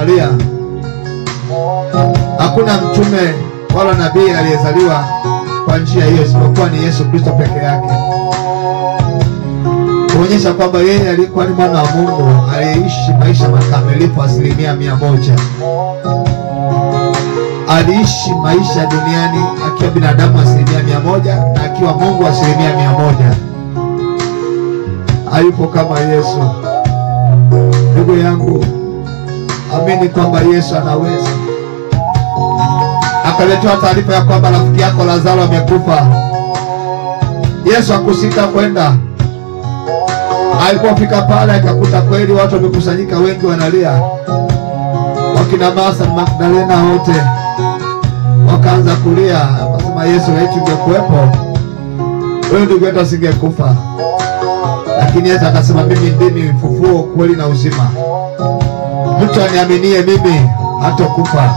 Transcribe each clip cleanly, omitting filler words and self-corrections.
Maria. Hakuna mtume wala nabii aliyezaliwa kwa njia hiyo isipokuwa ni Yesu Kristo peke yake. Kuonyesha kwamba yeye alikuwa ni mwana wa Mungu aliyeishi maisha makamilifu 100%. Aliishi maisha duniani akiwa binadamu 100% na akiwa Mungu 100%. Hayupo kama Yesu. Ndugu yangu, amini kwamba Yesu anaweza. Akaletewa taarifa ya kwamba rafiki yako Lazaro amekufa. Yesu hakusita kwenda. Alipofika pale akakuta kweli watu wamekusanyika wengi wanalia. Wakina Martha na Magdalena wote wakaanza kulia. Akasema Yesu, laiti ungekuwepo, wewe ndugu yetu asingekufa. Lakini Yesu akasema mimi ndimi ufufuo, kweli na uzima. Mtu aniaminie mimi hatakufa,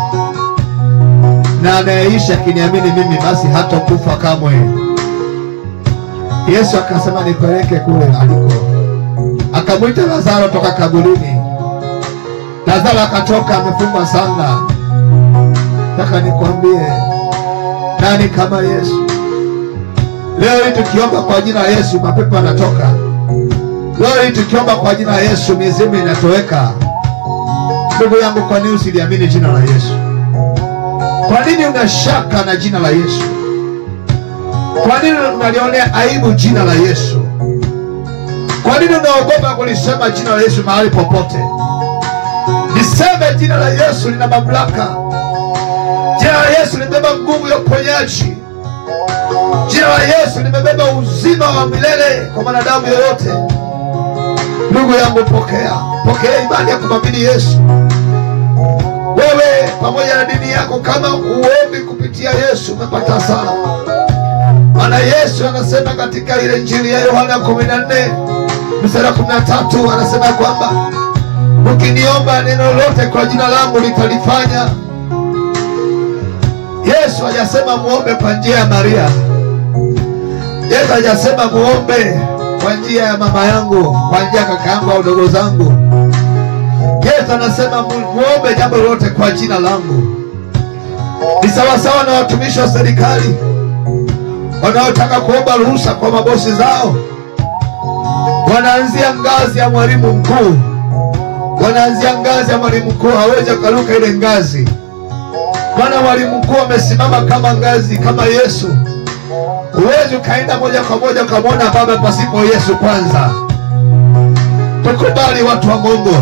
na anayeishi akiniamini mimi basi hatakufa kamwe. Yesu akasema nipeleke kule aliko. Akamwita Lazaro toka kaburini. Lazaro akatoka amefungwa sana. Nataka nikwambie, nani kama Yesu? Leo hii tukiomba kwa jina la Yesu mapepo yanatoka. Leo hii tukiomba kwa jina la Yesu mizimu inatoweka. Ndugu yangu, kwa nini usiliamini jina la Yesu? Kwa nini unashaka na jina la Yesu? Kwa nini unalionea aibu jina la Yesu? Kwa nini unaogopa kulisema jina la Yesu mahali popote? Niseme jina la Yesu lina mamlaka. Jina la Yesu limebeba nguvu ya uponyaji. Jina la Yesu limebeba uzima wa milele kwa wanadamu yoyote. Ndugu yangu, pokea imani ya kumwamini Yesu. Wewe pamoja na dini yako, kama uombi kupitia Yesu umepata hasara. Maana Yesu anasema katika ile Injili ya Yohana 14:13 anasema kwamba mkiniomba neno lolote kwa jina langu litalifanya. Yesu hajasema muombe kwa njia ya Maria. Yesu hajasema muombe kwa njia ya mama yangu, kwa njia ya kaka yangu au dogo zangu. Yesu anasema muombe jambo lolote kwa jina langu. Ni sawasawa na watumishi wa serikali wanaotaka kuomba ruhusa kwa mabosi zao. Wanaanzia ngazi ya mwalimu mkuu. Wanaanzia ngazi ya mwalimu mkuu, hawezi kuruka ile ngazi. Maana mwalimu mkuu amesimama kama ngazi, kama Yesu. Huwezi ukaenda moja kwa moja ukamwona Baba pasipo Yesu kwanza. Tukubali watu wa Mungu.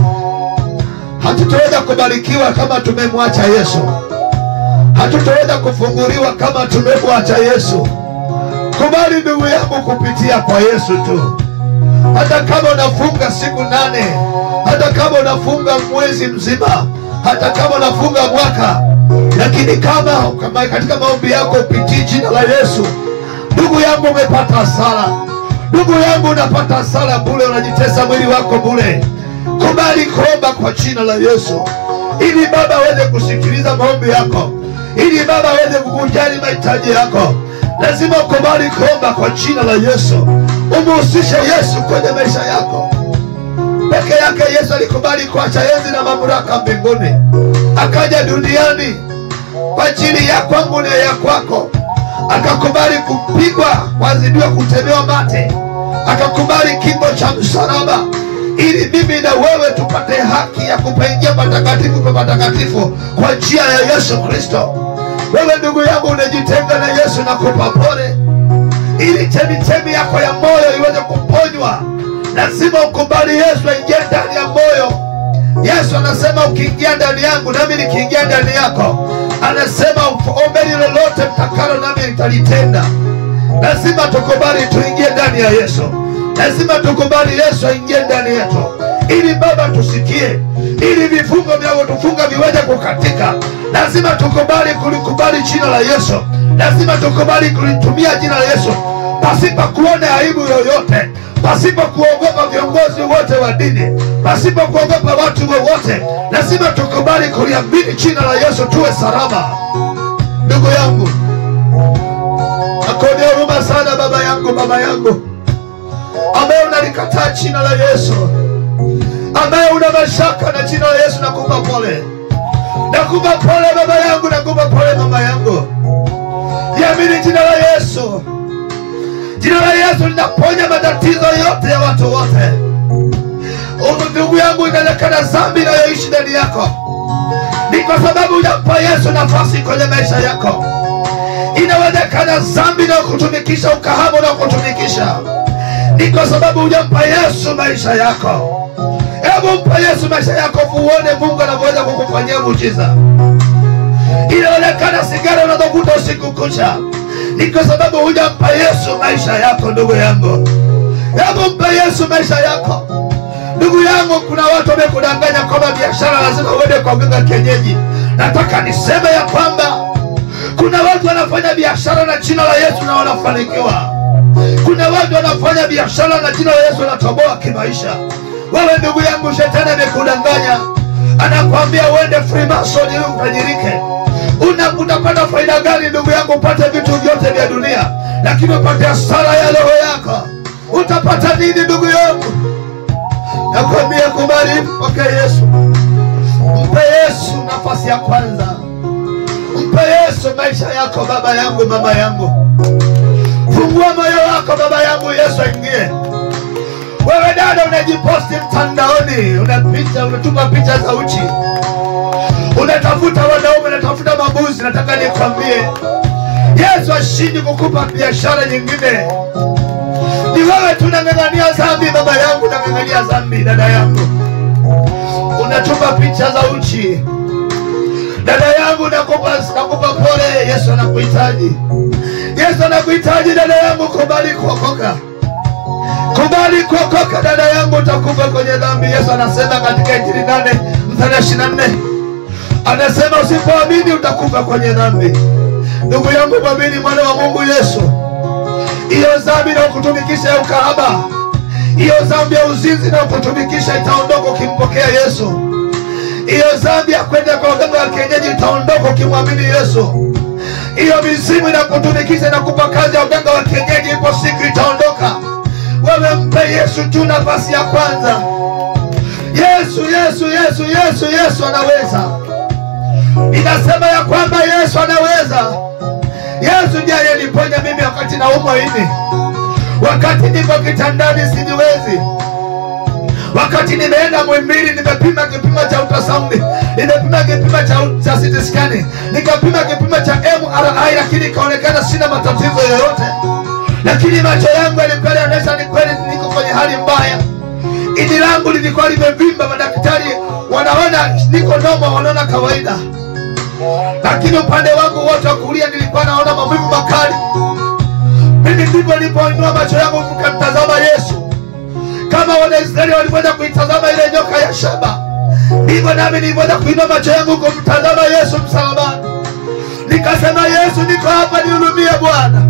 Hatutaweza kubarikiwa kama tumemwacha Yesu. Hatutaweza kufunguliwa kama tumemwacha Yesu. Kubali ndugu yangu kupitia kwa Yesu tu. Hata kama unafunga siku 8, hata kama unafunga mwezi mzima, hata kama unafunga mwaka, lakini kama katika maombi yako upitii jina la Yesu, ndugu yangu umepata hasara. Ndugu yangu unapata hasara bure, unajitesa mwili wako bure. Kubali kuomba kwa jina la Yesu, ili Baba aweze kusikiliza maombi yako, ili Baba aweze kukujali mahitaji yako. Lazima ukubali kuomba kwa jina la Yesu. Umhusishe Yesu kwenye maisha yako. Peke yake Yesu alikubali kuacha enzi na mamlaka mbinguni, akaja duniani kwa ajili ya kwangu na ya kwako. Akakubali kupigwa, kuadhibiwa, kutemewa mate. Akakubali kifo cha msalaba ili mimi na wewe tupate haki ya kupaingia patakatifu pa patakatifu kwa njia ya Yesu Kristo. Wewe ndugu yangu unajitenga na Yesu na kupa pole, ili chemichemi yako ya moyo iweze kuponywa. Lazima ukubali Yesu aingie ndani ya moyo. Yesu anasema ukiingia ndani yangu nami nikiingia ndani yako, anasema ombeni lolote mtakalo nami nitalitenda. Lazima tukubali tuingie ndani ya Yesu. Lazima tukubali Yesu aingie ndani yetu, ili Baba tusikie, ili vifungo vyao tufunga viweze kukatika. Lazima tukubali kulikubali jina la Yesu. Lazima tukubali kulitumia jina la Yesu pasipo kuona aibu yoyote, pasipo kuogopa viongozi wote wa dini, pasipo kuogopa watu wote. Lazima tukubali kuliamini jina la Yesu tuwe salama. Ndugu yangu, nakuonea huruma sana baba yangu, mama yangu, ambaye unalikataa jina la Yesu, ambaye una mashaka na jina la Yesu nakupa pole. Nakupa pole baba yangu, nakupa pole mama yangu. Niamini jina la Yesu. Jina la Yesu linaponya matatizo yote ya watu wote. Ndugu yangu, inaonekana dhambi inayoishi ndani yako ni kwa sababu hujampa Yesu nafasi kwenye maisha yako. Inawezekana dhambi na kutumikisha, ukahaba na kutumikisha, ni kwa sababu hujampa Yesu maisha yako. Hebu mpa Yesu maisha yako, uone Mungu anaweza kukufanyia muujiza. Inaonekana sigara unazovuta usiku kucha, ni kwa sababu hujampa Yesu maisha yako. Ndugu yangu, hebu mpa Yesu maisha yako. Ndugu yangu, kuna watu wamekudanganya kwamba biashara lazima uende kwa mganga kienyeji. Nataka niseme ya kwamba kuna watu wanafanya biashara na jina la Yesu na wanafanikiwa. Kuna watu wanafanya biashara na jina la Yesu wanatoboa kimaisha. Wewe ndugu yangu, shetani amekudanganya. Anakuambia uende Freemason ili utajirike. Utapata faida gani ndugu yangu? Upate vitu vyote vya dunia, lakini upate hasara ya roho yako. Utapata nini ndugu yangu? Nakwambia kubali, mpokee Yesu. Mpe Yesu nafasi ya kwanza. Mpe Yesu maisha yako baba yangu, mama yangu. Fungua moyo wako baba yangu, Yesu aingie. Wewe dada unajiposti mtandaoni, unatuma picha za uchi, unatafuta wanaume, unatafuta mabuzi. Nataka nikwambie, Yesu ashindi kukupa biashara nyingine. Ni wewe tunang'ang'ania dhambi baba yangu, unang'ang'ania dhambi dada yangu. Unatuma picha za uchi. Dada yangu, nakupa pole. Yesu anakuhitaji. Yesu anakuhitaji dada yangu, kubali kuokoka. Kubali kuokoka dada yangu, utakufa kwenye dhambi. Yesu anasema katika Injili 8:24, anasema usipoamini utakufa kwenye dhambi. Ndugu yangu, mwamini mwana wa Mungu Yesu. Hiyo dhambi na kutumikisha ukahaba, hiyo dhambi ya uzinzi na kutumikisha itaondoka ukimpokea Yesu. Hiyo dhambi ya kwenda kwa waganga wa kienyeji itaondoka ukimwamini Yesu. Hiyo mizimu na kutumikisha na kupa kazi ya waganga wa kienyeji, ipo siku itaondoka. Wewe mpe Yesu tu nafasi ya kwanza. Yesu, Yesu, Yesu, Yesu, Yesu anaweza. Inasema ya kwamba Yesu anaweza. Yesu ndiye aliniponya mimi wakati naumwa hivi. Wakati niko kitandani sijiwezi. Wakati nimeenda Muhimbili, nimepima kipimo cha ultrasound, nimepima kipimo cha CT scan, nikapima kipimo cha MRI, lakini kaonekana sina matatizo yoyote. Lakini macho yangu yalikuwa yanaonyesha ni kweli niko kwenye hali mbaya. Ini langu lilikuwa limevimba, madaktari wanaona niko normal, wanaona kawaida. Lakini upande wangu wote wa kulia nilikuwa naona maumivu makali. Mimi ndipo nilipoinua macho yangu nikamtazama Yesu. Kama Wanaisraeli walipoenda kuitazama ile nyoka ya shaba, ndivyo nami nilipoenda kuinua macho yangu kumtazama Yesu msalabani. Nikasema, Yesu, niko hapa, nihurumie Bwana.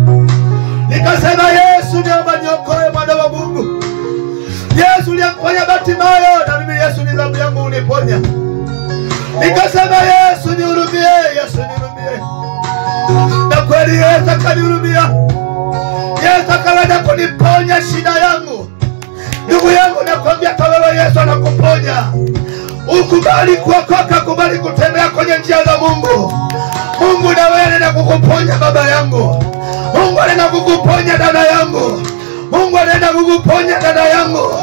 Nikasema, Yesu, naomba niokoe, mwana wa Mungu. Yesu ulimponya Bartimayo, na mimi Yesu ni dhambi yangu uniponya. Nikasema, Yesu nihurumie, Yesu nihurumie. Na kweli Yesu akanihurumia. Yesu akaenda kuniponya shida yangu. Ndugu yangu, nakwambia kwa wewe Yesu anakuponya. Ukubali kuokoka, kubali kutembea kwenye njia za Mungu. Mungu na wewe anaenda kukuponya baba yangu. Mungu anaenda kukuponya dada yangu. Mungu anaenda kukuponya dada yangu.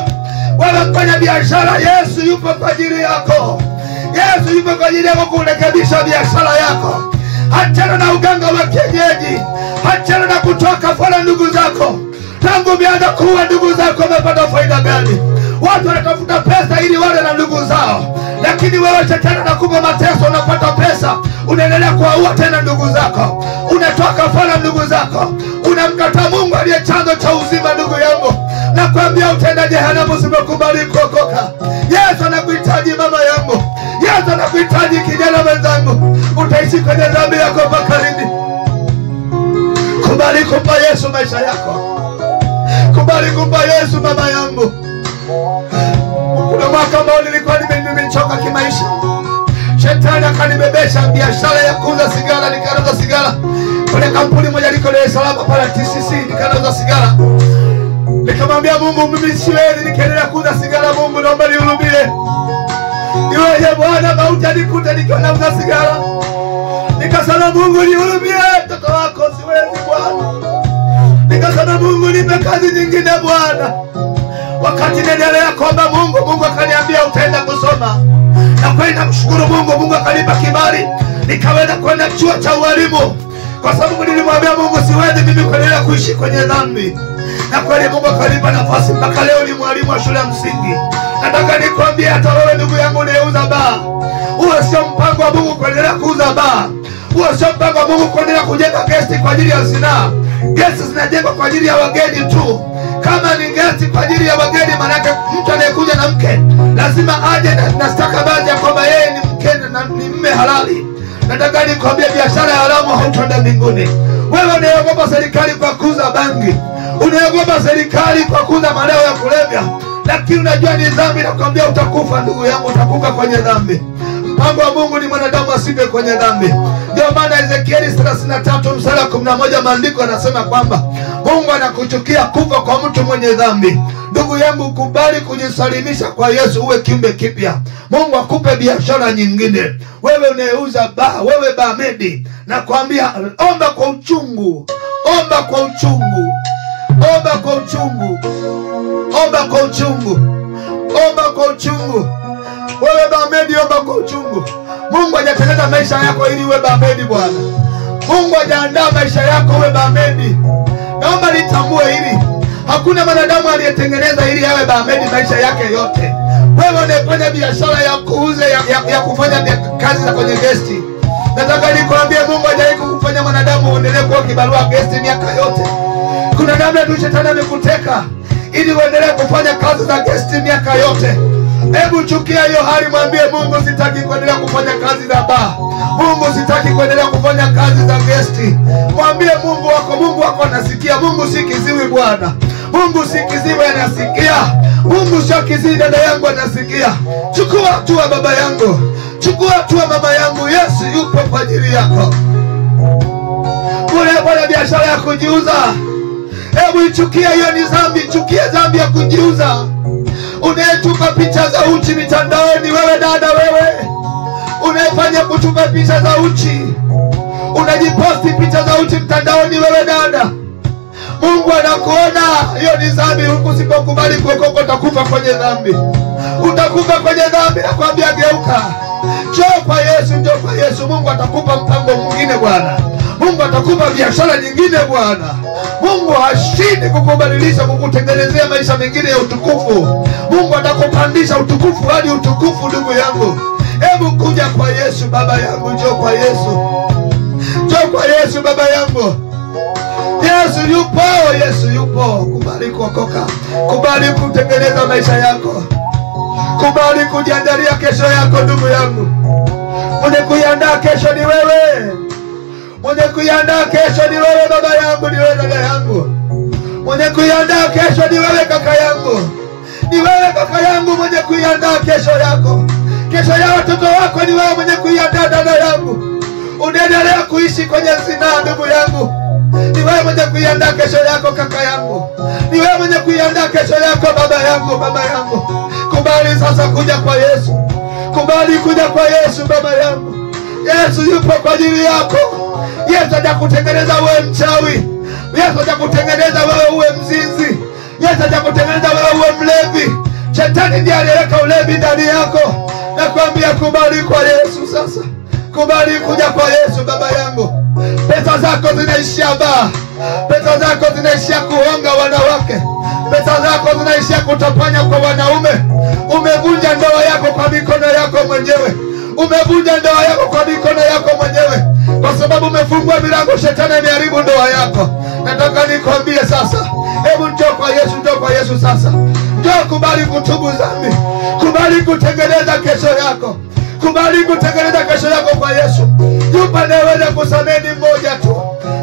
Wewe mfanya biashara, Yesu yupo kwa ajili yako. Yesu yupo kwa ajili yako kurekebisha biashara yako. Achana na uganga wa kienyeji. Achana na kutoka fala ndugu zako. Tangu umeanza kuwa ndugu zako wamepata faida gani? Watu wanatafuta pesa ili wale na ndugu zao. Lakini wewe shetani anakupa mateso, unapata pesa, unaendelea kuwaua tena ndugu zako. Unatoka fala ndugu zako. Unamkataa Mungu aliye chanzo cha uzima ndugu yangu. Nakwambia utaenda jehanamu usipokubali kuokoka. Yesu anakuhitaji mama yangu. Yesu anakuhitaji kijana mwenzangu. Utaishi kwenye dhambi yako mpaka lini? Kubali kumpa Yesu maisha yako. Kubali kumpa Yesu mama yangu. Kuna mwaka ambao nilikuwa nimechoka kimaisha. Shetani akanibebesha biashara ya kuuza sigara, nikauza sigara. Kuna kampuni moja liko Dar es Salaam pale TCC, nikauza sigara. Nikamwambia Mungu, mimi siwezi nikiendelea kuuza sigara. Mungu, naomba nihurumie. Iweje Bwana mauti anikuta nikiwa nauza sigara? Nikasema Mungu nihurumie, mtoto wako siwezi Bwana. Nikasema Mungu nipe kazi nyingine Bwana. Wakati naendelea kuomba Mungu akaniambia utaenda kusoma. Na kweli namshukuru Mungu akanipa kibali. Nikaweza kwenda chuo cha ualimu. Kwa sababu nilimwambia Mungu siwezi mimi kuendelea kuishi kwenye dhambi. Na kweli Mungu akanipa nafasi, mpaka leo ni mwalimu wa shule ya msingi. Nataka nikwambie hata wewe ndugu yangu unayeuza baa, huo sio mpango wa Mungu kuendelea kuuza baa. Huo sio mpango wa Mungu kuendelea kujenga gesti kwa ajili ya zinaa. Gesti zinajengwa kwa ajili ya wageni tu. Kama ni gesti kwa ajili ya wageni, maana yake mtu anayekuja na mke lazima aje na stakabadhi ya kwamba yeye ni mke na ni mume halali. Nataka nikwambie biashara ya haramu hautaenda mbinguni. Wewe unaogopa serikali kwa kuuza bangi, unaogopa serikali kwa kuuza madawa ya kulevya, lakini unajua ni dhambi. Nakwambia utakufa ndugu yangu, utakufa kwenye dhambi. Mpango wa Mungu ni mwanadamu asife kwenye dhambi. Ndio maana Ezekieli 33 mstari 11 maandiko yanasema kwamba Mungu anakuchukia kufa kwa mtu mwenye dhambi. Ndugu yangu, kubali kujisalimisha kwa Yesu, uwe kiumbe kipya. Mungu akupe biashara nyingine. Wewe unayeuza baa, wewe barmedi, nakwambia omba kwa uchungu. Omba kwa uchungu. Omba kwa uchungu. Omba kwa uchungu. Omba kwa uchungu. Wewe barmedi, omba kwa uchungu. Mungu hajatengeneza maisha yako ili uwe barmedi Bwana. Mungu hajaandaa maisha yako uwe barmedi. Naomba nitambue hili. Hakuna mwanadamu aliyetengeneza ili awe barmedi maisha yake yote. Wewe unafanya biashara ya kuuza ya kufanya kazi za kwenye gesti. Nataka nikwambie Mungu hajawahi kufanya mwanadamu uendelee kuwa kibarua gesti miaka yote. Kuna namna tu shetani amekuteka ili uendelee kufanya kazi za gesti miaka yote. Hebu chukia hiyo hali, mwambie Mungu sitaki kuendelea kufanya kazi za baa. Mungu sitaki kuendelea kufanya kazi za gesti. Mwambie Mungu wako anasikia. Mungu si kiziwi Bwana. Mungu si kiziwi, anasikia. Mungu sio kiziwi, dada yangu, anasikia. Chukua hatua baba yangu. Chukua hatua mama yangu. Yesu yupo kwa ajili yako. Ule biashara ya kujiuza, hebu ichukia, hiyo ni dhambi. Chukia dhambi ya kujiuza. Unayetupa picha za uchi mitandaoni, wewe dada, wewe unayefanya kutupa picha za uchi, unajiposti picha za uchi mtandaoni, wewe dada, Mungu anakuona. Hiyo ni dhambi. Usipokubali kuokoka utakufa kwenye dhambi. Utakufa kwenye dhambi. Nakwambia geuka. Njoo kwa Yesu, njoo kwa Yesu. Mungu atakupa mpango mwingine Bwana. Mungu atakupa biashara nyingine Bwana. Mungu hashindi kukubadilisha, kukutengenezea maisha mengine ya utukufu. Mungu atakupandisha utukufu hadi utukufu ndugu yangu. Hebu kuja kwa Yesu baba yangu, njoo kwa Yesu. Njoo kwa Yesu baba yangu. Yesu yupo, Yesu yupo. Kubali kuokoka. Kubali kutengeneza maisha yako. Kubali kujiandalia kesho yako ndugu yangu. Mwenye kuiandaa kesho ni wewe. Mwenye kuiandaa kesho ni wewe baba yangu, ni wewe dada yangu. Mwenye kuiandaa kesho ni wewe kaka yangu. Ni wewe kaka yangu mwenye kuiandaa kesho yako. Kesho ya watoto wako ni wewe mwenye kuiandaa dada yangu. Unaendelea kuishi kwenye zinaa ndugu yangu. Ni wewe mwenye kuiandaa kesho yako kaka yangu. Ni wewe mwenye kuiandaa kesho yako baba yangu, baba yangu. Kubali sasa kuja kwa Yesu. Kubali kuja kwa Yesu baba yangu. Yesu yupo kwa ajili yako. Yesu hajakutengeneza wewe mchawi. Yesu hajakutengeneza wewe uwe mzinzi. Yesu hajakutengeneza wewe uwe mlevi. Shetani ndiye aliyeweka ulevi ndani yako. Nakwambia kubali kwa Yesu sasa. Kubali kuja kwa Yesu baba yangu. Pesa zako zinaishia baa. Pesa zako zinaishia kuhonga wanawake. Pesa zako zinaishia kutapanya kwa wanaume. Umevunja ndoa yako kwa mikono yako mwenyewe. Umevunja ndoa yako kwa mikono yako mwenyewe. Kwa sababu umefungua milango, shetani ameharibu ndoa yako. Nataka nikwambie sasa, hebu njoo kwa Yesu, njoo kwa Yesu sasa. Njoo kubali kutubu dhambi. Kubali kutengeneza kesho yako. Kubali kutengeneza kesho yako kwa Yesu. Yupo anayeweza kusamehe mmoja tu.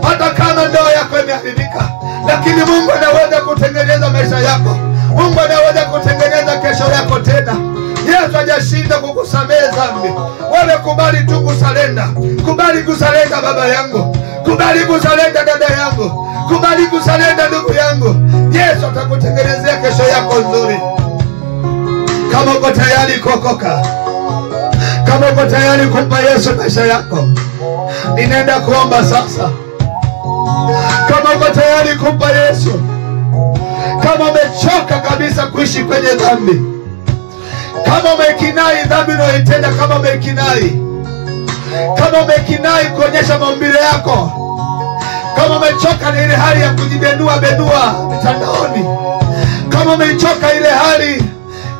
Hata kama ndoa yako imeharibika, lakini Mungu anaweza kutengeneza maisha yako. Mungu anaweza kutengeneza kesho yako tena. Yesu hajashinda kukusamehe dhambi. Wewe kubali tu kusalenda. Kubali kusalenda baba yangu. Kubali kusalenda dada yangu, kubali kusalenda ndugu yangu. Yesu atakutengenezea kesho yako nzuri. Kama uko tayari kuokoka, kama uko tayari kumpa Yesu maisha yako, ninaenda kuomba sasa. Kama uko tayari kumpa Yesu, kama umechoka kabisa kuishi kwenye dhambi, kama umekinai dhambi unayoitenda, kama umekinai kuonyesha maumbile yako, kama umechoka na ile hali ya kujibenua mitandaoni, kama umechoka ile hali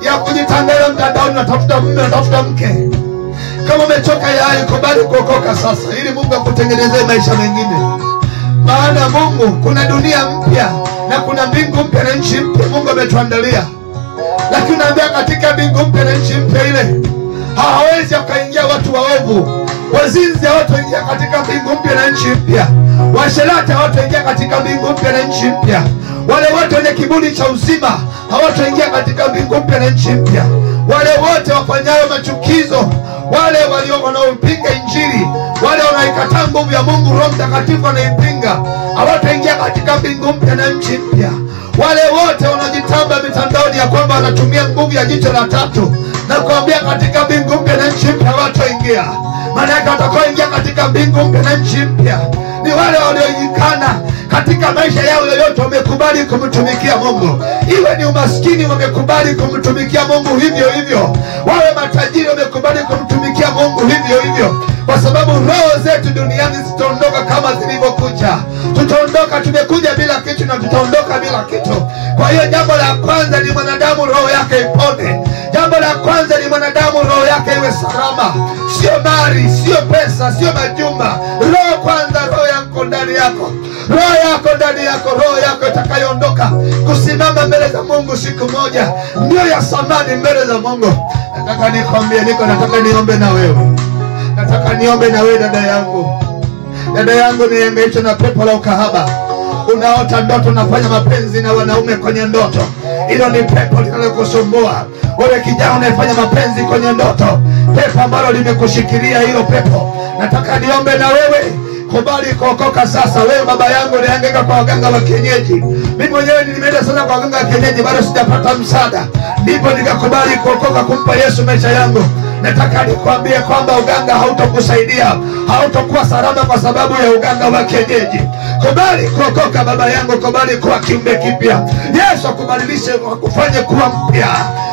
ya kujitangala mtandaoni, unatafuta mume, unatafuta mke, kama umechoka ya hali, kubali kuokoka sasa ili Mungu akutengenezee maisha mengine. Maana Mungu, kuna dunia mpya na kuna mbingu mpya na nchi mpya Mungu ametuandalia. Lakini naambia katika mbingu mpya na nchi mpya ile hawawezi wakaingia watu waovu. Wazinzi hawataingia katika mbingu mpya na nchi mpya. Washerati hawataingia katika mbingu mpya na nchi mpya. Wale wote wenye kiburi cha uzima hawataingia katika mbingu mpya na nchi mpya. Wale wote wafanyayo machukizo, wale wanaopinga Injili, wale wanaikataa nguvu ya Mungu, Roho Mtakatifu wanaipinga, hawataingia katika mbingu mpya na nchi mpya. Wale wote wanajitamba mitandaoni ya kwamba wanatumia nguvu ya jicho la tatu, na kuambia katika mbingu mpya na nchi mpya hawataingia. Maana yake watakaoingia katika mbingu mpya na nchi mpya ni wale waliojikana katika maisha yao yoyote, wamekubali kumtumikia Mungu. Iwe ni umaskini, wamekubali kumtumikia Mungu hivyo hivyo. Wawe matajiri, wamekubali kumtumikia Mungu hivyo hivyo. Kwa sababu roho zetu duniani zitaondoka kama zilivyokuja. Tutaondoka, tumekuja bila kitu na tutaondoka bila kitu. Kwa hiyo jambo la kwanza ni mwanadamu roho yake ipone. Jambo la kwanza ni mwanadamu roho yake iwe salama. Sio mali, sio pesa, sio majumba. Roho kwanza, roho yako ndani yako. Roho yako ndani yako, roho yako itakayoondoka kusimama mbele za Mungu siku moja ndio ya samani mbele za Mungu. Nataka nikwambie, nataka niombe na wewe. Nataka niombe na wewe dada yangu. Dada yangu, nihangaishwa na pepo la ukahaba. Unaota ndoto, unafanya mapenzi na wanaume kwenye ndoto. Hilo ni pepo linalokusumbua. Wewe kijana unayefanya mapenzi kwenye ndoto, pepo ambalo limekushikilia hilo pepo. Nataka niombe na wewe. Kubali kuokoka sasa. Wewe baba yangu nihangaika kwa waganga wa kienyeji. Mimi mwenyewe nimeenda sana kwa waganga wa kienyeji, bado sijapata msaada. Ndipo nikakubali kuokoka, kumpa Yesu maisha yangu. Nataka nikwambie kwamba uganga hautakusaidia, hautakuwa salama kwa sababu ya uganga wa kienyeji. Kubali kuokoka baba yangu, kubali kuwa kiumbe kipya. Yesu akubadilishe, akufanye kuwa mpya.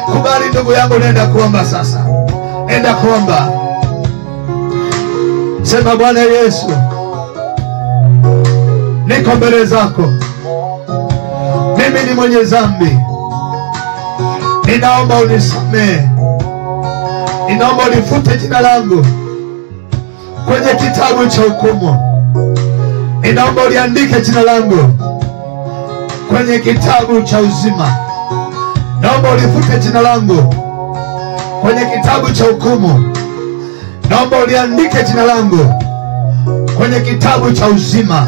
Kubali ndugu yangu, nenda kuomba sasa. Nenda kuomba. Sema, Bwana Yesu, niko mbele zako. Mimi ni mwenye dhambi. Ninaomba unisamehe. Ninaomba unifute jina langu kwenye kitabu cha hukumu. Ninaomba uliandike jina langu kwenye kitabu cha uzima. Naomba ulifute jina langu kwenye kitabu cha hukumu. Naomba uliandike jina langu kwenye kitabu cha uzima.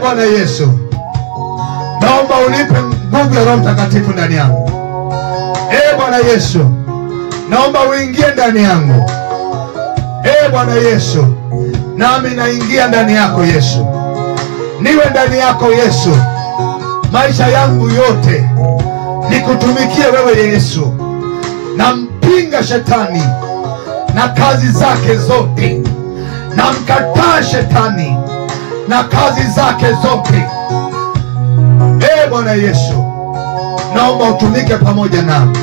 Bwana Yesu, naomba unipe nguvu ya Roho Mtakatifu ndani yangu. Bwana Yesu, naomba uingie ndani yangu. Bwana Yesu, nami naingia ndani yako Yesu. Niwe ndani yako Yesu. Maisha yangu yote nikutumikie wewe Yesu. Nampinga shetani na kazi zake zote. Namkataa shetani na kazi zake zote. Bwana Yesu, naomba utumike pamoja nami.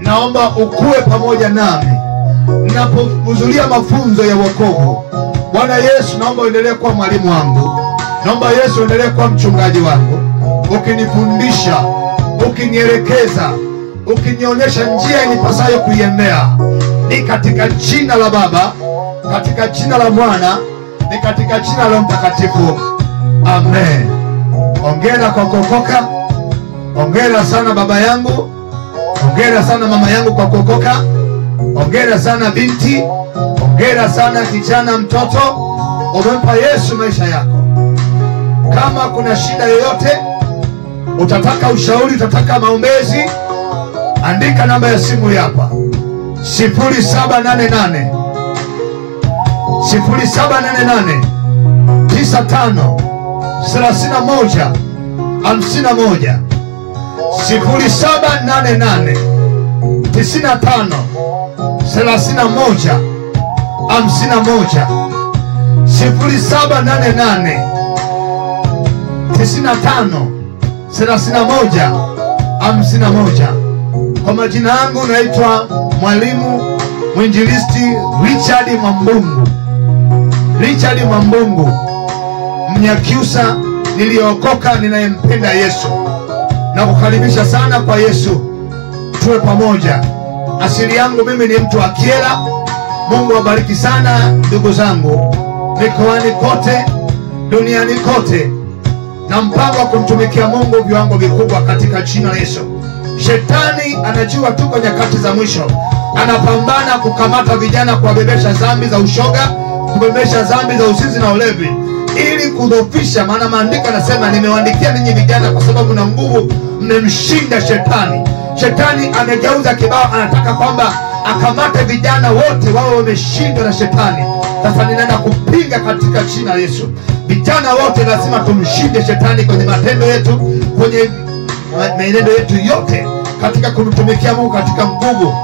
Naomba ukue pamoja nami ninapohudhuria mafunzo ya wokovu. Bwana Yesu, naomba uendelee kuwa mwalimu wangu. Naomba Yesu uendelee kuwa mchungaji wangu, ukinifundisha, ukinielekeza, ukinionyesha njia inipasayo kuiendea. Ni katika jina la Baba, katika jina la Mwana, ni katika jina la Mtakatifu. Amen. Hongera kwa kuokoka. Hongera sana baba yangu. Hongera sana mama yangu kwa kuokoka. Hongera sana binti. Hongera sana kijana, mtoto. Umempa Yesu maisha yako. Kama kuna shida yoyote, utataka ushauri, utataka maombezi, andika namba ya simu hapa: 0788 0788 95 31 51, 0788 95 31 51, 0788 95 31 51. Kwa majina yangu naitwa Mwalimu Mwinjilisti Richard Mwambungu. Richard Mwambungu, Mnyakyusa niliokoka, ninayempenda Yesu. Na kukaribisha sana kwa Yesu, tuwe pamoja. Asili yangu mimi ni mtu wa Kyela. Mungu wabariki sana ndugu zangu mikoani kote, duniani kote, na mpango wa kumtumikia Mungu viwango vikubwa katika jina la Yesu. Shetani anajua tuko nyakati za mwisho. Anapambana kukamata vijana, kuwabebesha dhambi za ushoga, kubebesha dhambi za uzinzi na ulevi, ili kudhoofisha. Maana maandiko yanasema, nimewaandikia ninyi vijana kwa sababu na nguvu mmemshinda shetani. Shetani amegeuza kibao, anataka kwamba akamate vijana wote wawe wameshindwa na shetani. Sasa ninaenda kupinga katika jina la Yesu. Vijana wote lazima tumshinde shetani kwenye matendo yetu, kwenye maenendo yetu yote, katika kumtumikia Mungu katika nguvu,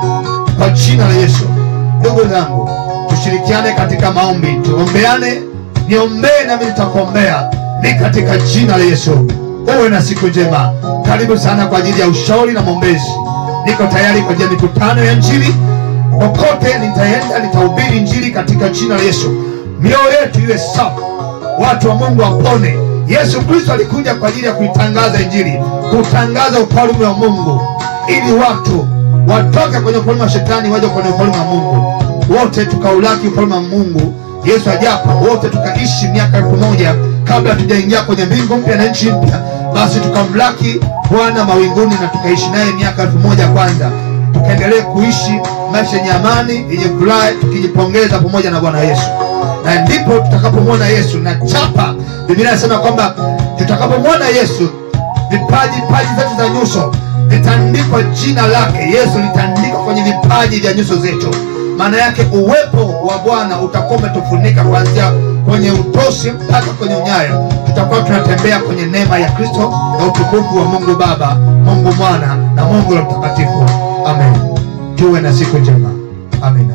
kwa jina la Yesu. Ndugu zangu, tushirikiane katika maombi, tuombeane. Niombee nami nitakuombea, ni katika jina la Yesu. Uwe na siku njema. Karibu sana kwa ajili ya ushauri na maombezi. Niko tayari kwa ajili ya mikutano ya Injili. Kokote nitaenda, nitahubiri Injili katika jina la Yesu. Mioyo yetu iwe safi, watu wa Mungu wapone. Yesu Kristo alikuja kwa ajili ya kuitangaza Injili, kutangaza ufalme wa Mungu, ili watu watoke kwenye ufalme wa shetani waje kwenye ufalme wa Mungu. Wote tukaulaki ufalme wa Mungu. Yesu ajapo, wote tukaishi miaka 1000 kabla tujaingia kwenye mbingu mpya na nchi mpya. Basi tukamlaki Bwana mawinguni na tukaishi naye miaka 1000 kwanza. Tukaendelee kuishi maisha yenye amani, yenye furaha, tukijipongeza pamoja na Bwana Yesu. Na ndipo tutakapomwona Yesu. Na chapa, Biblia inasema kwamba tutakapomwona Yesu, vipaji zetu za nyuso litaandikwa jina lake. Yesu litaandikwa kwenye vipaji vya nyuso zetu. Maana yake uwepo wa Bwana utakuwa umetufunika kuanzia kwenye utosi mpaka kwenye unyayo. Tutakuwa tunatembea kwenye neema ya Kristo na utukufu wa Mungu Baba, Mungu Mwana na Mungu Roho Mtakatifu. Amen. Tuwe na siku njema. Amen.